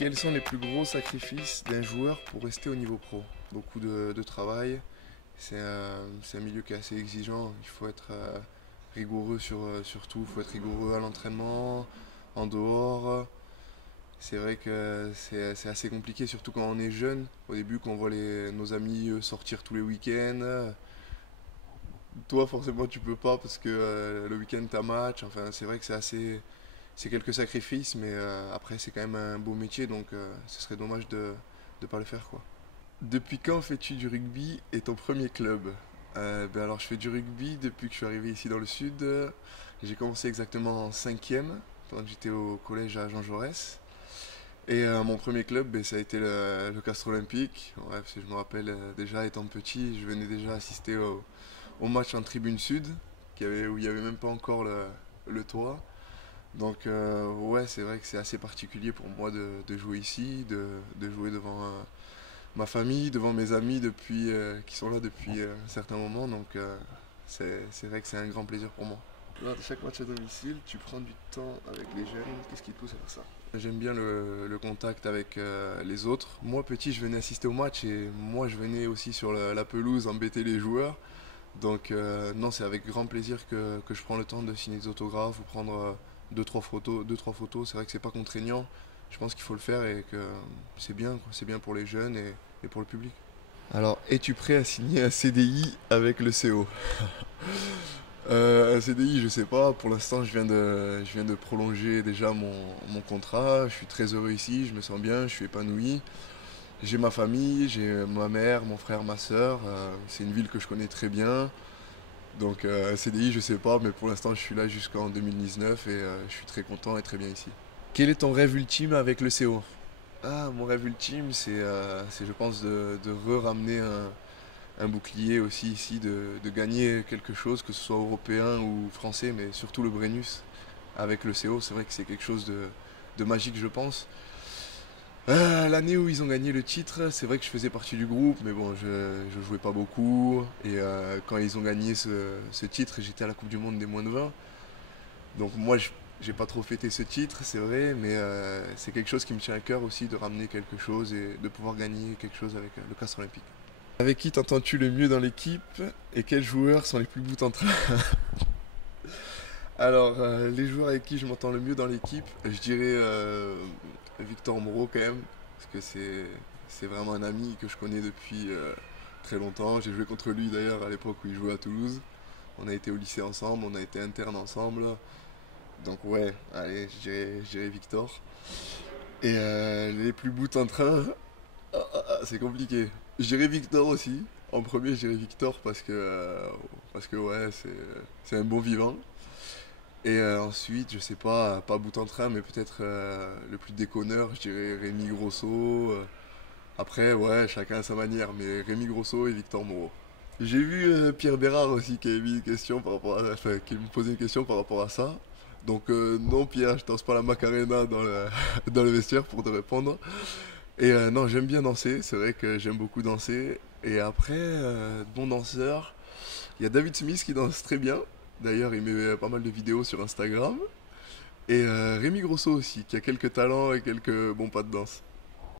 Quels sont les plus gros sacrifices d'un joueur pour rester au niveau pro? Beaucoup de travail, c'est un milieu qui est assez exigeant, il faut être rigoureux sur tout, il faut être rigoureux à l'entraînement, en dehors. C'est vrai que c'est assez compliqué, surtout quand on est jeune. Au début, quand on voit nos amis sortir tous les week-ends, toi forcément tu peux pas parce que le week-end t'as match. Enfin, c'est vrai que c'est quelques sacrifices, mais après c'est quand même un beau métier, donc ce serait dommage de ne pas le faire quoi. Depuis quand fais-tu du rugby et ton premier club? Ben alors je fais du rugby depuis que je suis arrivé ici dans le sud. J'ai commencé exactement en cinquième, quand j'étais au collège à Jean Jaurès. Et mon premier club, ben, ça a été le Castres Olympique. Ouais, parce que je me rappelle déjà étant petit, je venais déjà assister au match en tribune sud, où il n'y avait même pas encore le toit. Donc ouais, c'est vrai que c'est assez particulier pour moi de jouer ici, de jouer devant ma famille, devant mes amis qui sont là depuis un certain moment. Donc c'est vrai que c'est un grand plaisir pour moi. Lors de chaque match à domicile, tu prends du temps avec les jeunes. Qu'est-ce qui te pousse à faire ça? J'aime bien le contact avec les autres. Moi, petit, je venais assister au match et moi, je venais aussi sur la pelouse embêter les joueurs. Donc, non, c'est avec grand plaisir que je prends le temps de signer des autographes ou prendre deux, trois photos. C'est vrai que c'est pas contraignant. Je pense qu'il faut le faire et que c'est bien, quoi. C'est bien pour les jeunes et pour le public. Alors, es-tu prêt à signer un CDI avec le CO? Un CDI, je sais pas. Pour l'instant, je viens de prolonger déjà mon contrat. Je suis très heureux ici, je me sens bien, je suis épanoui. J'ai ma famille, j'ai ma mère, mon frère, ma soeur. C'est une ville que je connais très bien. Donc, un CDI, je sais pas, mais pour l'instant, je suis là jusqu'en 2019 et je suis très content et très bien ici. Quel est ton rêve ultime avec le CO? Ah, mon rêve ultime, je pense, de re-ramener un bouclier aussi ici, de gagner quelque chose, que ce soit européen ou français, mais surtout le Brennus avec le CO, c'est vrai que c'est quelque chose de magique, je pense. L'année où ils ont gagné le titre, c'est vrai que je faisais partie du groupe, mais bon, je jouais pas beaucoup. Et quand ils ont gagné ce titre, j'étais à la Coupe du Monde des moins de 20. Donc moi, j'ai pas trop fêté ce titre, c'est vrai, mais c'est quelque chose qui me tient à cœur aussi de ramener quelque chose et de pouvoir gagner quelque chose avec le Castres Olympique. Avec qui t'entends-tu le mieux dans l'équipe et quels joueurs sont les plus bout en train? Alors, les joueurs avec qui je m'entends le mieux dans l'équipe, je dirais Victor Moreau quand même, parce que c'est vraiment un ami que je connais depuis très longtemps. J'ai joué contre lui d'ailleurs à l'époque où il jouait à Toulouse. On a été au lycée ensemble, on a été internes ensemble. Donc ouais, allez, je dirais Victor. Et les plus bouts en train, c'est compliqué. Je dirais Victor aussi. En premier, je dirais Victor parce que ouais, c'est un bon vivant. Et ensuite, je sais pas, pas bout en train, mais peut-être le plus déconneur, je dirais Rémi Grosso. Après, ouais, chacun à sa manière, mais Rémi Grosso et Victor Moreau. J'ai vu Pierre Bérard aussi qui avait mis une question par rapport à, enfin, qui me posait une question par rapport à ça. Donc non Pierre, je danse pas la Macarena dans le vestiaire pour te répondre. Et non, j'aime bien danser, c'est vrai que j'aime beaucoup danser. Et après, bon danseur, il y a David Smith qui danse très bien. D'ailleurs, il met pas mal de vidéos sur Instagram. Et Rémi Grosso aussi, qui a quelques talents et quelques bons pas de danse.